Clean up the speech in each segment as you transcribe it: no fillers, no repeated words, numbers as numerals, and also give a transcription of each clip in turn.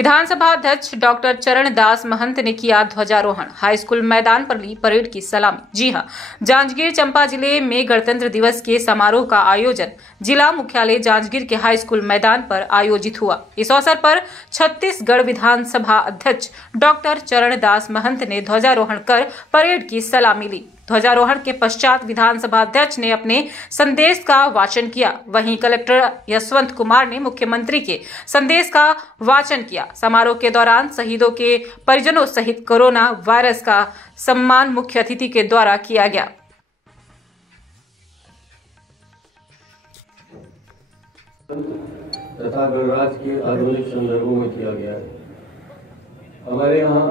विधानसभा अध्यक्ष डॉक्टर चरणदास महंत ने किया ध्वजारोहण। हाई स्कूल मैदान पर ली परेड की सलामी। जी हां, जांजगीर चंपा जिले में गणतंत्र दिवस के समारोह का आयोजन जिला मुख्यालय जांजगीर के हाई स्कूल मैदान पर आयोजित हुआ। इस अवसर पर छत्तीसगढ़ विधानसभा अध्यक्ष डॉक्टर चरणदास महंत ने ध्वजारोहण कर परेड की सलामी ली। ध्वजारोहण के पश्चात विधानसभा अध्यक्ष ने अपने संदेश का वाचन किया। वहीं कलेक्टर यशवंत कुमार ने मुख्यमंत्री के संदेश का वाचन किया। समारोह के दौरान शहीदों के परिजनों सहित कोरोना वायरस का सम्मान मुख्य अतिथि के द्वारा किया गया। तथा गणराज्य के आधुनिक संदर्भों में किया गया है। हमारे यहाँ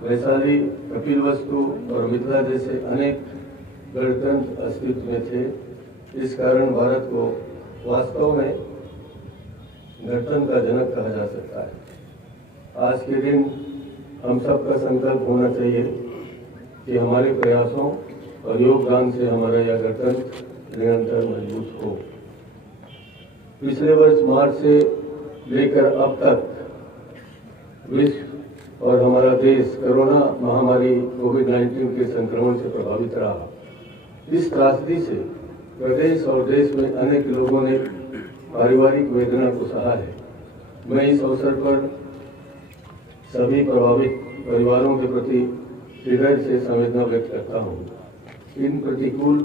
वैशाली, कपिलवस्तु और मिथिला जैसे अनेक गणतंत्र अस्तित्व में थे। इस कारण भारत को वास्तव में गणतंत्र का जनक कहा जा सकता है। आज के दिन हम सबका संकल्प होना चाहिए कि हमारे प्रयासों और योगदान से हमारा यह गणतंत्र निरंतर मजबूत हो। पिछले वर्ष मार्च से लेकर अब तक विश्व और हमारा देश कोरोना महामारी कोविड-19 के संक्रमण से प्रभावित रहा। इस त्रासदी से प्रदेश और देश में अनेक लोगों ने पारिवारिक वेदना को सहा है। मैं इस अवसर पर सभी प्रभावित परिवारों के प्रति हृदय से संवेदना व्यक्त करता हूँ। इन प्रतिकूल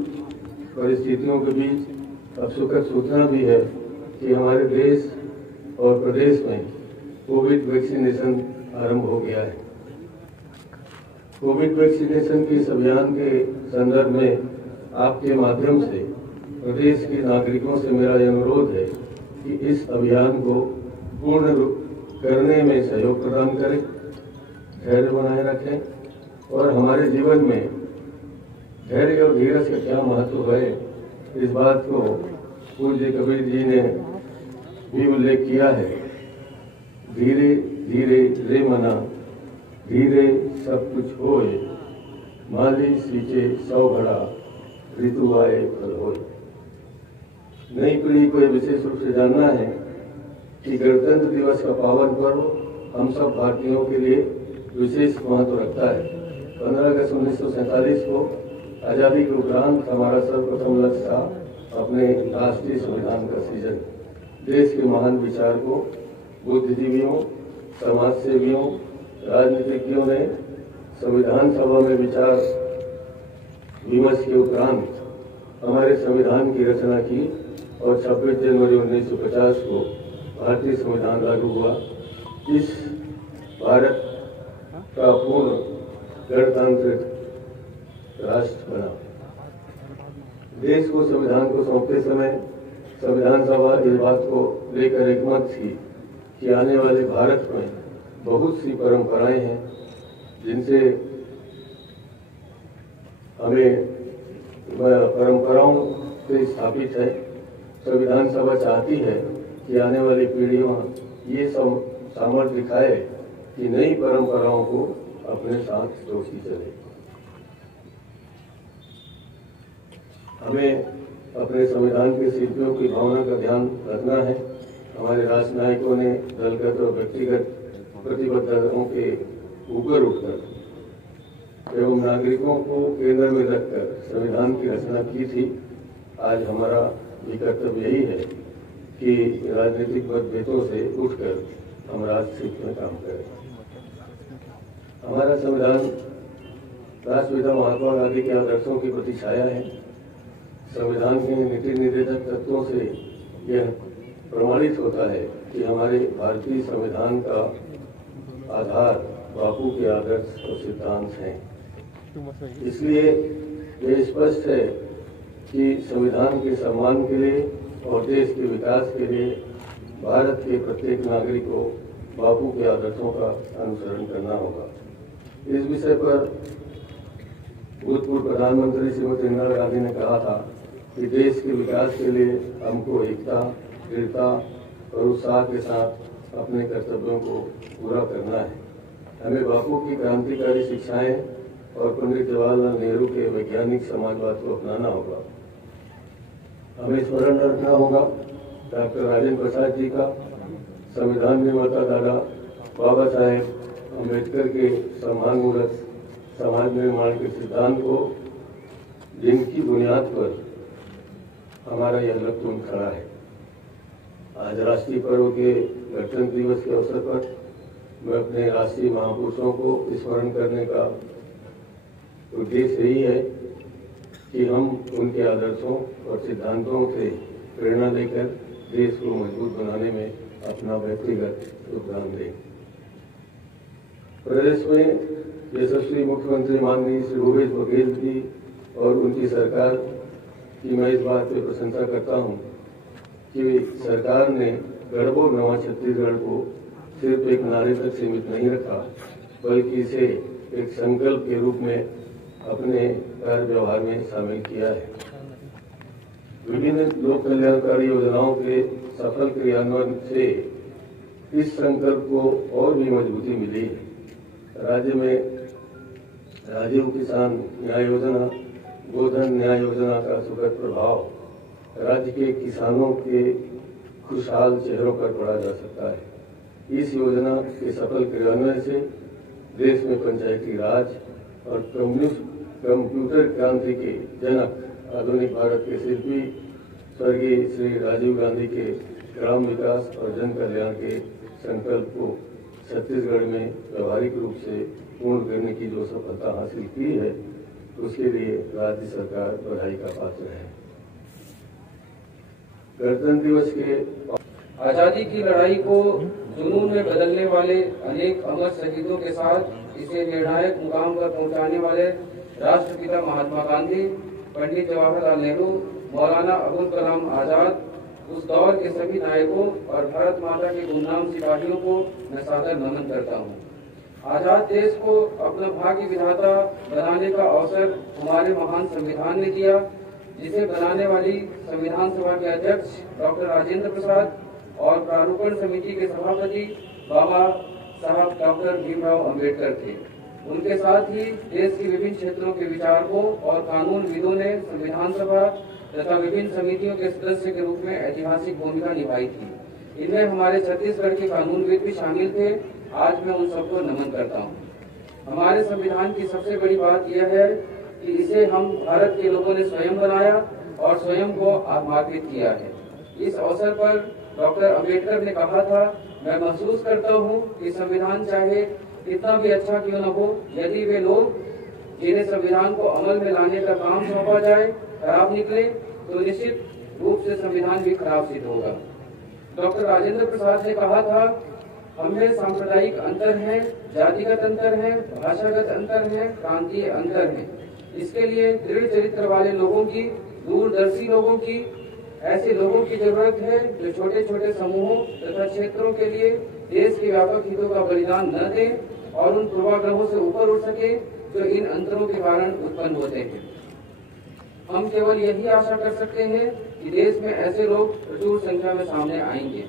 परिस्थितियों के बीच अब सुखद सूचना भी है कि हमारे देश और प्रदेश में कोविड वैक्सीनेशन आरंभ हो गया है। कोविड वैक्सीनेशन के इस अभियान के संदर्भ में आपके माध्यम से प्रदेश के नागरिकों से मेरा यह अनुरोध है कि इस अभियान को पूर्ण करने में सहयोग प्रदान करें, धैर्य बनाए रखें और हमारे जीवन में धैर्य और धीरज का क्या महत्व है, इस बात को पूज्य कबीर जी ने भी उल्लेख किया है। धीरे धीरे रे मना, धीरे सब कुछ होए, माली सींचे सौ घड़ा, ऋतु आए फल होए। नई पीढ़ी को यह विशेष रूप से जानना है कि गणतंत्र दिवस का पावन पर्व हम सब भारतीयों के लिए विशेष महत्व रखता है। 15 अगस्त 1947 को आजादी के उपरांत हमारा सर्वप्रथम लक्ष्य था अपने राष्ट्रीय संविधान का सृजन। देश के महान विचारकों, बुद्धिजीवियों, समाज सेवियों, राजनीतिज्ञों ने संविधान सभा में विचार विमर्श के उपरांत हमारे संविधान की रचना की और 26 जनवरी 1950 को भारतीय संविधान लागू हुआ। इस भारत का पूर्ण गणतांत्रिक राष्ट्र बना। देश को संविधान को सौंपते समय संविधान सभा इस बात को लेकर एकमत थी कि आने वाले भारत में बहुत सी परंपराएं हैं जिनसे हमें परंपराओं से स्थापित है। संविधान सभा चाहती है कि आने वाली पीढ़ियां ये सामर्थ्य दिखाए कि नई परंपराओं को अपने साथ जोड़ती चले। हमें अपने संविधान के शिल्पियों की भावना का ध्यान रखना है। हमारे राष्ट्रनायकों ने दलगत और व्यक्तिगत प्रतिबद्धताओं के ऊपर उठकर एवं नागरिकों को केंद्र में रखकर संविधान की रचना की थी। आज हमारा भी कर्तव्य यही है कि राजनीतिक मतभेदों से उठकर हम राष्ट्र हित में काम करें। हमारा संविधान राष्ट्रपिता महात्मा गांधी के आदर्शों की प्रतिछाया है। संविधान के नीति निर्देशक तत्वों से यह प्रमाणित होता है कि हमारे भारतीय संविधान का आधार बापू के आदर्श और सिद्धांत हैं। इसलिए यह स्पष्ट है कि संविधान के सम्मान के लिए और देश के विकास के लिए भारत के प्रत्येक नागरिक को बापू के आदर्शों का अनुसरण करना होगा। इस विषय पर भूतपूर्व प्रधानमंत्री श्रीमती इंदिरा गांधी ने कहा था कि देश के विकास के लिए हमको एकता, दृढ़ता और उत्साह के साथ अपने कर्तव्यों को पूरा करना है। हमें बापू की क्रांतिकारी शिक्षाएं और पंडित जवाहरलाल नेहरू के वैज्ञानिक समाजवाद को अपनाना होगा। हमें स्मरण रखना होगा डॉक्टर राजेंद्र प्रसाद जी का, संविधान निर्माता दादा बाबा साहेब अम्बेडकर के सम्मानमूलक समाज निर्माण के सिद्धांत को, जिनकी बुनियाद पर हमारा यह लक्ष्य खड़ा है। आज राष्ट्रीय पर्व के गणतंत्र दिवस के अवसर पर मैं अपने राष्ट्रीय महापुरुषों को स्मरण करने का उद्देश्य यही है कि हम उनके आदर्शों और सिद्धांतों से प्रेरणा लेकर देश को मजबूत बनाने में अपना व्यक्तिगत योगदान दें। प्रदेश में यशस्वी मुख्यमंत्री माननीय श्री भूपेश बघेल जी और उनकी सरकार की मैं इस बात पे प्रशंसा करता हूं कि सरकार ने गढ़बो नवा छत्तीसगढ़ को सिर्फ एक नारे तक सीमित नहीं रखा, बल्कि इसे एक संकल्प के रूप में अपने कार्य व्यवहार में शामिल किया है। विभिन्न लोक कल्याणकारी योजनाओं के सफल क्रियान्वयन से इस संकल्प को और भी मजबूती मिली है। राज्य में राजीव किसान न्याय योजना, गोधन न्याय योजना का सुखद प्रभाव राज्य के किसानों के खुशहाल चेहरों पर पड़ा जा सकता है। इस योजना के सफल क्रियान्वयन से देश में पंचायती राज और कंप्यूटर क्रांति के जनक आधुनिक भारत के शिल्पी स्वर्गीय श्री राजीव गांधी के ग्राम विकास और जन कल्याण के संकल्प को छत्तीसगढ़ में व्यवहारिक रूप से पूर्ण करने की जो सफलता हासिल की है, उसके लिए राज्य सरकार बधाई का पात्र है। गणतंत्र दिवस के आजादी की लड़ाई को जुनून में बदलने वाले अनेक अमर शहीदों के साथ इसे निर्णायक मुकाम पर पहुंचाने वाले राष्ट्रपिता महात्मा गांधी, पंडित जवाहरलाल नेहरू, मौलाना अबुल कलाम आजाद, उस दौर के सभी नायकों और भारत माता के गुमनाम सिपाहियों को मैं सादर नमन करता हूँ। आजाद देश को अपना भाग्य विधाता बनाने का अवसर हमारे महान संविधान ने दिया, जिसे बनाने वाली संविधान सभा के अध्यक्ष डॉक्टर राजेंद्र प्रसाद और प्रारूपण समिति के सभापति बाबा साहब डॉक्टर भीमराव अंबेडकर थे। उनके साथ ही देश के विभिन्न क्षेत्रों के विचारकों और कानूनविदों ने संविधान सभा तथा विभिन्न समितियों के सदस्य के रूप में ऐतिहासिक भूमिका निभाई थी। इनमें हमारे छत्तीसगढ़ के कानूनविद भी शामिल थे। आज मैं उन सबको नमन करता हूँ। हमारे संविधान की सबसे बड़ी बात यह है कि इसे हम भारत के लोगों ने स्वयं बनाया और स्वयं को आत्मार्पित किया है। इस अवसर पर डॉक्टर अंबेडकर ने कहा था, मैं महसूस करता हूँ कि संविधान चाहे कितना भी अच्छा क्यों न हो, यदि वे लोग जिन्हें संविधान को अमल में लाने का काम सौंपा जाए खराब निकले तो निश्चित रूप से संविधान भी खराब सिद्ध होगा। डॉक्टर राजेंद्र प्रसाद ने कहा था, हमें सांप्रदायिक अंतर है, जातिगत अंतर है, भाषागत अंतर है, प्रांतीय अंतर है। इसके लिए दृढ़ चरित्र वाले लोगों की, दूरदर्शी लोगों की, ऐसे लोगों की जरूरत है जो छोटे छोटे समूहों तथा क्षेत्रों के लिए देश के व्यापक हितों का बलिदान न दें और उन पूर्वाग्रहों से ऊपर उठ सके जो इन अंतरों के कारण उत्पन्न होते हैं। हम केवल यही आशा कर सकते हैं कि देश में ऐसे लोग प्रचुर संख्या में सामने आएंगे।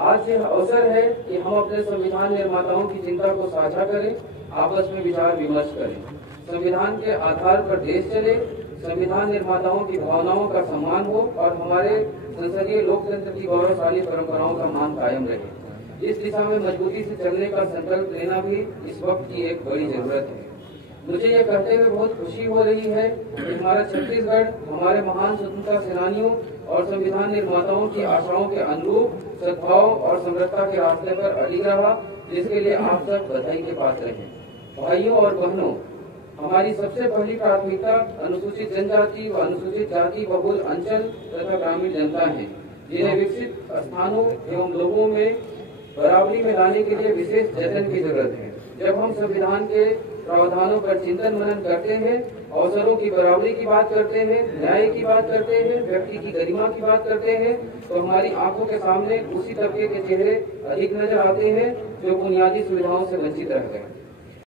आज यह अवसर है कि हम अपने संविधान निर्माताओं की चिंता को साझा करें, आपस में विचार विमर्श करें, संविधान के आधार पर देश चले, संविधान निर्माताओं की भावनाओं का सम्मान हो और हमारे संसदीय लोकतंत्र की गौरवशाली परंपराओं का मान कायम रहे। इस दिशा में मजबूती से चलने का संकल्प लेना भी इस वक्त की एक बड़ी जरूरत है। मुझे ये कहते हुए बहुत खुशी हो रही है कि हमारा छत्तीसगढ़ हमारे महान स्वतंत्रता सेनानियों और संविधान निर्माताओं की आशाओं के अनुरूप सद्भाव और समरसता के रास्ते पर अडिग रहा, जिसके लिए आप सब बधाई के पात्र हैं। भाइयों और बहनों, हमारी सबसे पहली प्राथमिकता अनुसूचित जनजाति व अनुसूचित जाति बहुल अंचल तथा ग्रामीण जनता है, जिन्हें विकसित स्थानों एवं लोगों में बराबरी में लाने के लिए विशेष जतन की जरूरत है। जब हम संविधान के प्रावधानों पर चिंतन मनन करते हैं, अवसरों की बराबरी की बात करते हैं, न्याय की बात करते हैं, व्यक्ति की गरिमा की बात करते हैं, तो हमारी आंखों के सामने उसी तबके के चेहरे अधिक नजर आते हैं जो बुनियादी सुविधाओं से वंचित रह गए।